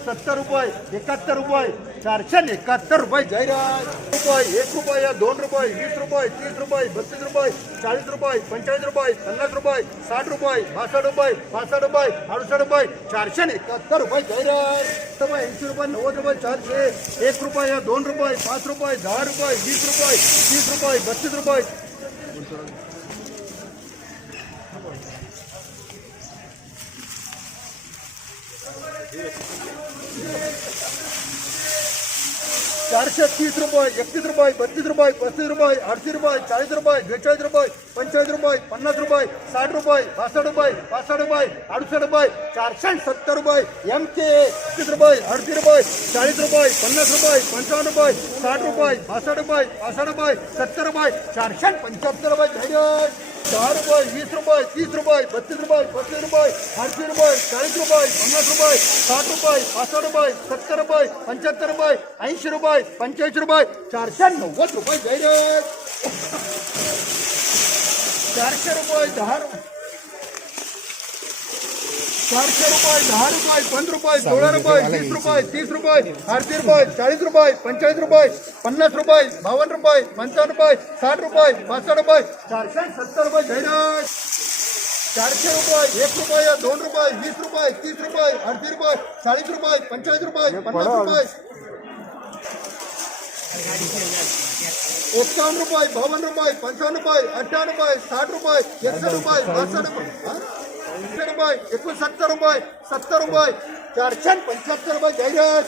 सत्तर रुपये एकाहत्तर रुपये चारशे एकाहत्तर रुपये जाहिरात रुपये एक रुपये दोन रुपये वीस रुपये तीस रुपये बत्तीस रुपये चाळीस रुपये पंचेचाळीस रुपये पन्नास रुपये साठ रुपये बासष्ट रुपये पासष्ट रुपये अडुसष्ट रुपये चारशे एकाहत्तर रुपये जाहिरात रुपये ऐंशी रुपये नव्वद रुपये चारशे एक रुपये दोन रुपये पाच रुपये दहा रुपये वीस रुपये तीस रुपये बत्तीस रुपये चारशे तीस रुपये एकतीस रुपये बत्तीस रुपये पस्तीस रुपये अडतीस रुपये चाळीस रुपये बेचाळीस रुपये पंचेचाळीस रुपये पन्नास रुपये साठ रुपये पासष्ट रुपये पासष्ट रुपये अडुसष्ट रुपये चारशे सत्तर रुपये एम के एकतीस रुपये अडतीस रुपये चाळीस रुपये पन्नास रुपये पंचावन्न रुपये साठ रुपये पासष्ट रुपये पासष्ट रुपये सत्तर रुपये चारशे पंच्याहत्तर रुपये दहा रुपये बीस रुपये तीस रुपये बत्तीस रुपये पच्चीस रुपये अडतीस रुपये चालीस रुपये पन्नास रुपये साठ रुपये पासष्ट रुपये सत्तर रुपये पंच्याहत्तर रुपये ऐंशी रुपये पंच्याऐंशी रुपये चारशे नव्वद रुपये चारशे रुपये दहा रुपये. चारशे रुपये दहा रुपये पंधरा रुपये सोळा रुपये वीस रुपये तीस रुपये अडतीस रुपये चाळीस रुपये पंचेचाळीस रुपये पन्नास रुपये बावन्न रुपये पंचावन्न रुपये साठ रुपये पासष्ट रुपये चारशे सत्तर रुपये जाहिरात चारशे रुपये एक रुपये दोन रुपये वीस रुपये तीस रुपये अडतीस रुपये चाळीस रुपये पंचेचाळीस रुपये पन्नास रुपये. एकावन्न रुपये बावन्न रुपये पंचावन्न रुपये अठ्ठावन्न रुपये साठ रुपये एकसष्ट रुपये बासष्ट रुपये. रुपये, एकोणसत्तर रुपये, सत्तर रुपये, चारशे पंच्याहत्तर रुपये जाहिरात.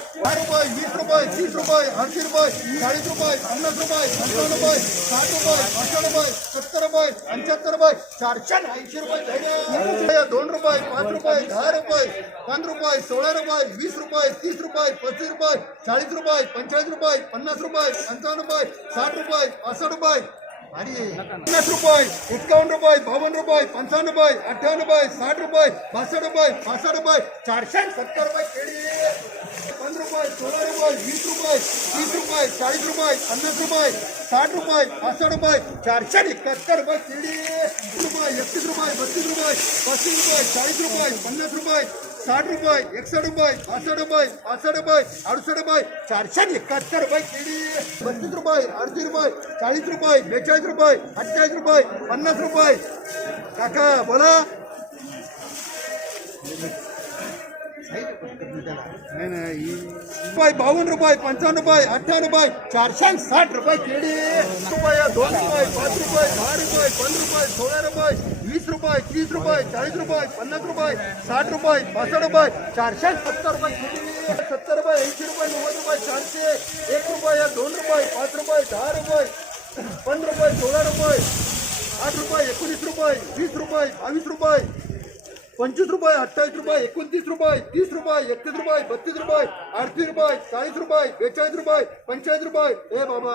साठ रुपये दोन रुपये, पाच रुपये, दहा रुपये, पंधरा रुपये, सोळा रुपये, वीस रुपये, तीस रुपये, पस्तीस रुपये, चाळीस रुपये, पंचेचाळीस रुपये, पन्नास रुपये, पंचावन्न रुपये, साठ रुपये, पासष्ट रुपये आणि पन्नास रुपये एकावन्न रुपये बावन्न रुपये पंचावन्न रुपये अठ्ठावन्न रुपये, साठ रुपये बासष्ट रुपये पासष्ट रुपये, चारशे सत्तर रुपये पंधरा रुपये, सोळा रुपये तीस रुपये, चाळीस रुपये, पन्नास रुपये, साठ रुपये, पासष्ट रुपये, चारशे एकाहत्तर रुपये रुपये, एकतीस रुपये, बत्तीस रुपये, पस्तीस रुपये, चाळीस रुपये, पन्नास रुपये साठ रुपये एकसष्ट रुपये पासष्ट रुपये पासष्ट रुपये अडुसष्ट रुपये चारशे एकाहत्तर रुपये केळी बत्तीस रुपये अडतीस रुपये चाळीस रुपये बेचाळीस रुपये अठ्ठावीस रुपये पन्नास रुपये. काका बोला. रुपये बावन्न रुपये पंचावन्न रुपये अठ्ठावन्न रुपये साठ रुपये केळी रुपये, दोन रुपये, पाच रुपये, दहा रुपये, पंधरा रुपये, सोळा रुपये, वीस तीस रुपये, चाळीस रुपये, पन्नास रुपये, साठ रुपये, पासष्ट रुपये, चारशे सत्तर रुपये सत्तर रुपये, ऐंशी रुपये, नव्वद रुपये, चारशे, एक रुपये, दोन रुपये, पाच रुपये, दहा रुपये, पंधरा रुपये, सोळा रुपये, आठ रुपये, एकोणीस रुपये, वीस रुपये, बावीस रुपये पंचवीस रुपये अठ्ठावीस रुपये एकोणतीस रुपये तीस रुपये एकतीस रुपये बत्तीस रुपये अडतीस रुपये चाळीस रुपये बेचाळीस रुपये पंचेचाळीस रुपये. हे बाबा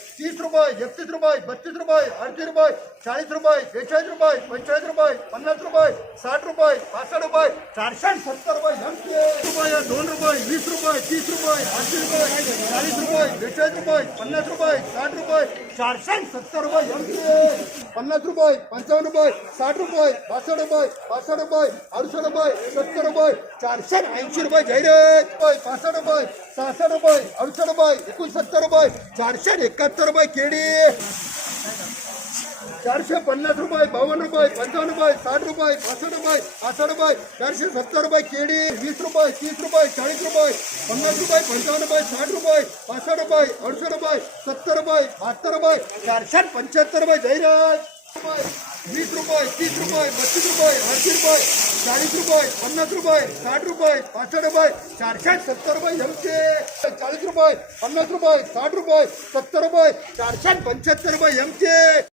तीस रुपये, एकतीस रुपये, बत्तीस रुपये, अडतीस रुपये चालीस रुपये, बेचाळीस रुपये, पंचेचाळीस रुपये पन्ना रुपये, साठ रुपये, पासष्ट रुपये, चारशे सत्तर रुपये दोन रुपये, वीस रुपये, तीस रुपये अडतीस रुपये, चाळीस रुपये. बेचाळीस रुपये पन्नास रुपये साठ रुपये चारशे सत्तर रुपये ऐंशी पन्नास रुपये पंचावन्न रुपये साठ रुपये पासष्ट रुपये पासष्ट रुपये अडुसष्ट रुपये सत्तर रुपये चारशे ऐंशी रुपये जाहिरात रुपये पासष्ट रुपये सहासष्ट रुपये अडुसष्ट रुपये एकोणसत्तर रुपये चारशे एकाहत्तर रुपये केडी चारशे पन्नास रुपये, बावन्न रुपये, पंचावन्न रुपये, साठ रुपये, पासष्ट रुपये पासष्ट रुपये, चारशे सत्तर रुपये केळी, वीस रुपये, तीस रुपये, चाळीस रुपये, पन्नास रुपये, पंचावन्न रुपये, साठ रुपये, पासष्ट रुपये, अडुसष्ट रुपये, सत्तर रुपये, बहात्तर रुपये, चारशे पंच्याहत्तर रुपये जाहिरात. वीस रुपये, तीस रुपये, बत्तीस रुपये ऐंशी रुपये, चाळीस रुपये, पन्नास रुपये, साठ रुपये, पासष्ट रुपये, चारशे सत्तर रुपये एमचे चाळीस रुपये, पन्नास रुपये, साठ रुपये, सत्तर रुपये, चारशे पंच्याहत्तर रुपये एमचे